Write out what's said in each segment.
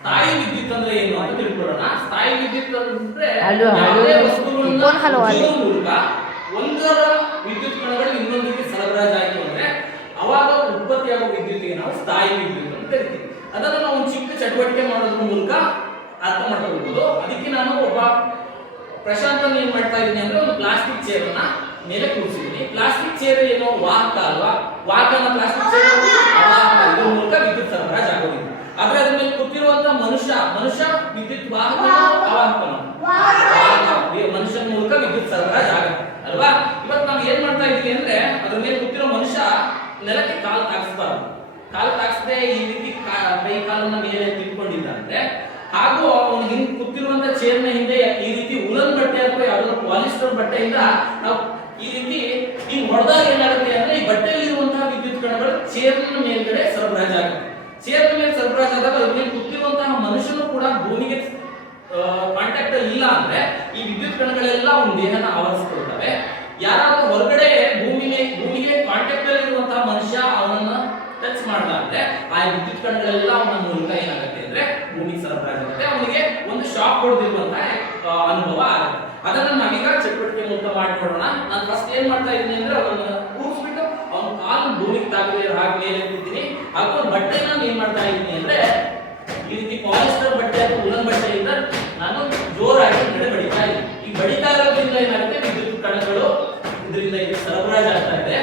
ಸ್ಥಾಯಿ ವಿದ್ಯುತ್ ಅಂದ್ರೆ ಏನು ಅಂತ ತಿಳ್ಕೊಳ್ಳೋಣ. ಸ್ಥಾಯಿ ವಿದ್ಯುತ್ ಅಂದ್ರೆ ಯಾವುದೇ ವಸ್ತುವಿನ ಮೂಲಕ ಒಂದರ ವಿದ್ಯುತ್ ಕಣಗಳು ಇನ್ನೊಂದಕ್ಕೆ ಸರಬರಾಜಾಯಿತು ಅಂದ್ರೆ ಅವಾಗ ಉತ್ಪತ್ತಿಯಾಗುವ ವಿದ್ಯುತ್ಗೆ ನಾವು ಸ್ಥಾಯಿ ವಿದ್ಯುತ್ ಅಂತ ಕರಿತೀವಿ. ಅದನ್ನು ನಾವು ಚಿಕ್ಕ ಚಟುವಟಿಕೆ ಮಾಡೋದ್ರ ಮೂಲಕ ಅರ್ಥ ಮಾಡ್ಕೊಳ್ಬಹುದು. ಅದಕ್ಕೆ ನಾನು ಒಬ್ಬ ಪ್ರಶಾಂತ್ ಏನ್ ಮಾಡ್ತಾ ಇದ್ದೀನಿ ಅಂದ್ರೆ ಒಂದು ಪ್ಲಾಸ್ಟಿಕ್ ಚೇರ್ ಅನ್ನ ಮೇಲೆ ಕೂರಿಸಿದ್ದೀನಿ. ಪ್ಲಾಸ್ಟಿಕ್ ಚೇರ್ ಏನೋ ವಾಹಕ ಅಲ್ವಾ, ವಾಹಕನ ಪ್ಲಾಸ್ಟಿಕ್ ಚೇರ್ ಇದ್ರ ಮೂಲಕ ವಿದ್ಯುತ್ ಸರಬರಾಜು ಆಗೋದಿಲ್ಲ. ಆದ್ರೆ ಅದ್ರ ಮೇಲೆ ಕೂತಿರುವಂತ ಮನುಷ್ಯ ವಿದ್ಯುತ್ ವಾಹಕ ಮನುಷ್ಯನ ಮೂಲಕ ವಿದ್ಯುತ್ ಸರಬರಾಜು ಆಗುತ್ತೆ ಅಲ್ವಾ. ಇವತ್ತು ನಾವು ಏನ್ ಮಾಡ್ತಾ ಇದೀವಿ ಅಂದ್ರೆ ಅದ್ರ ಮೇಲೆ ಕೂತಿರೋ ಮನುಷ್ಯ ನೆಲಕ್ಕೆ ಕಾಲು ತಾಗಿಸಬಾರ್ದು. ಕಾಲು ತಾಗಿಸದೆ ಈ ರೀತಿ ಕೈ ಕಾಲನ್ನ ಮೇಲೆ ತಿಳ್ಕೊಂಡಿದ್ದಾದ್ರೆ ಹಾಗೂ ಅವನು ಹಿಂಗ್ ಕೂತಿರುವಂತ ಚೇರ್ನ ಹಿಂದೆ ಈ ರೀತಿ ಉಲನ್ ಬಟ್ಟೆ ಅಥವಾ ಯಾವ್ದಾದ್ರು ಪಾಲಿಸ್ಟರ್ ಬಟ್ಟೆಯಿಂದ ನಾವು ಈ ರೀತಿ ಹಿಂಗ್ ಹೊಡೆದಾಗ ಏನಾಗುತ್ತೆ ಅಂದ್ರೆ ಈ ಬಟ್ಟೆಯಲ್ಲಿರುವಂತಹ ವಿದ್ಯುತ್ ಕಣಗಳು ಚೇರ್ನ ಮೇಲ್ಗಡೆ ಸರಬರಾಜು ಆಗುತ್ತೆ. ಚೇರ್ನ ಮೇಲೆ ಸರಬರಾಜು ಆದಾಗ ಅದ್ರ ಮೇಲೆ ಕೂತಿರುವಂತಹ ಮನುಷ್ಯನು ಕೂಡ ಭೂಮಿಗೆ ಕಾಂಟ್ಯಾಕ್ಟ್ ಇಲ್ಲ ಅಂದ್ರೆ ಈ ವಿದ್ಯುತ್ ಕಣಗಳೆಲ್ಲ ಅವನ ದೇಹನ ಆವರಿಸಿಕೊಳ್ತವೆ. ಯಾರಾದ್ರೂ ಹೊರಗಡೆ ಭೂಮಿಗೆ ಕಾಂಟ್ಯಾಕ್ಟ್ ಅಲ್ಲಿ ಇರುವಂತಹ ಮನುಷ್ಯ ಅವನನ್ನ ಟಚ್ ಮಾಡಿದ್ರೆ ಆ ವಿದ್ಯುತ್ ಕಣಗಳೆಲ್ಲ ಅವನ ಮೂಲಕ ಏನಾಗುತ್ತೆ ಅಂದ್ರೆ ಭೂಮಿಗೆ ಸರಬರಾಜು ಆಗುತ್ತೆ. ಅವನಿಗೆ ಒಂದು ಶಾಕ್ ಹೊಡೆದಿರುವಂತಹ ಅನುಭವ ಆಗುತ್ತೆ. ಅದನ್ನ ನಾವೀಗ ಚಟುವಟಿಕೆ ಮೂಲಕ ಮಾಡಿ ನೋಡೋಣ. ನಾನು ಫಸ್ಟ್ ಏನ್ ಮಾಡ್ತಾ ಇದ್ದೀನಿ ಅಂದ್ರೆ ಅವನ್ನ ಕೂರಿಸ್ಬಿಟ್ಟು ಅವನ ಕಾಲು ಭೂಮಿಗೆ ತಾಗದೆ ಹಾಗೆ ಮೇಲೆ ಇಟ್ಟಿದ್ದೀನಿ. ಹಾಗೂ ಒಂದು ಬಟ್ಟೆನ ನಾನು ಏನ್ ಮಾಡ್ತಾ ಇದ್ದೀನಿ ಅಂದ್ರೆ ಈ ರೀತಿ ಪಾಲಿಸ್ಟರ್ ಬಟ್ಟೆ ಅಥವಾ ಉಲನ್ ಬಟ್ಟೆಯಿಂದ ನಾನು ಜೋರಾಗಿ ಬಡಿತಾ ಇದ್ದೀನಿ. ಈ ಬಡಿತಾ ಇರೋದ್ರಿಂದ ಏನಾಗುತ್ತೆ ವಿದ್ಯುತ್ ಕಣಗಳು ಇದರಿಂದ ಸರಬರಾಜು ಆಗ್ತಾ ಇದೆ.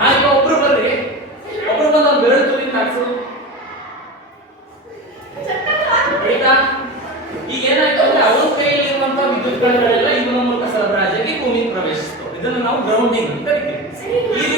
ಹಾಗೆ ಒಬ್ರು ಬಂದು ಅವ್ರು ಬೆರಳು ತುದಿ ತಾಕ್ಸು ಬಡಿತಾ. ಈಗ ಏನಾಯ್ತು ಅಂದ್ರೆ ಅವನ ಕೈಯಲ್ಲಿ ಇರುವಂತಹ ವಿದ್ಯುತ್ ಕಣಗಳೆಲ್ಲ ಇವನ ಮೂಲಕ ಸರಬರಾಜಾಗಿ ಭೂಮಿಗೆ ಪ್ರವೇಶಿಸ್ತವೆ. ಇದನ್ನು ನಾವು ಗ್ರೌಂಡಿಂಗ್ ಅಂತ ಕರಿತೀವಿ. ಈ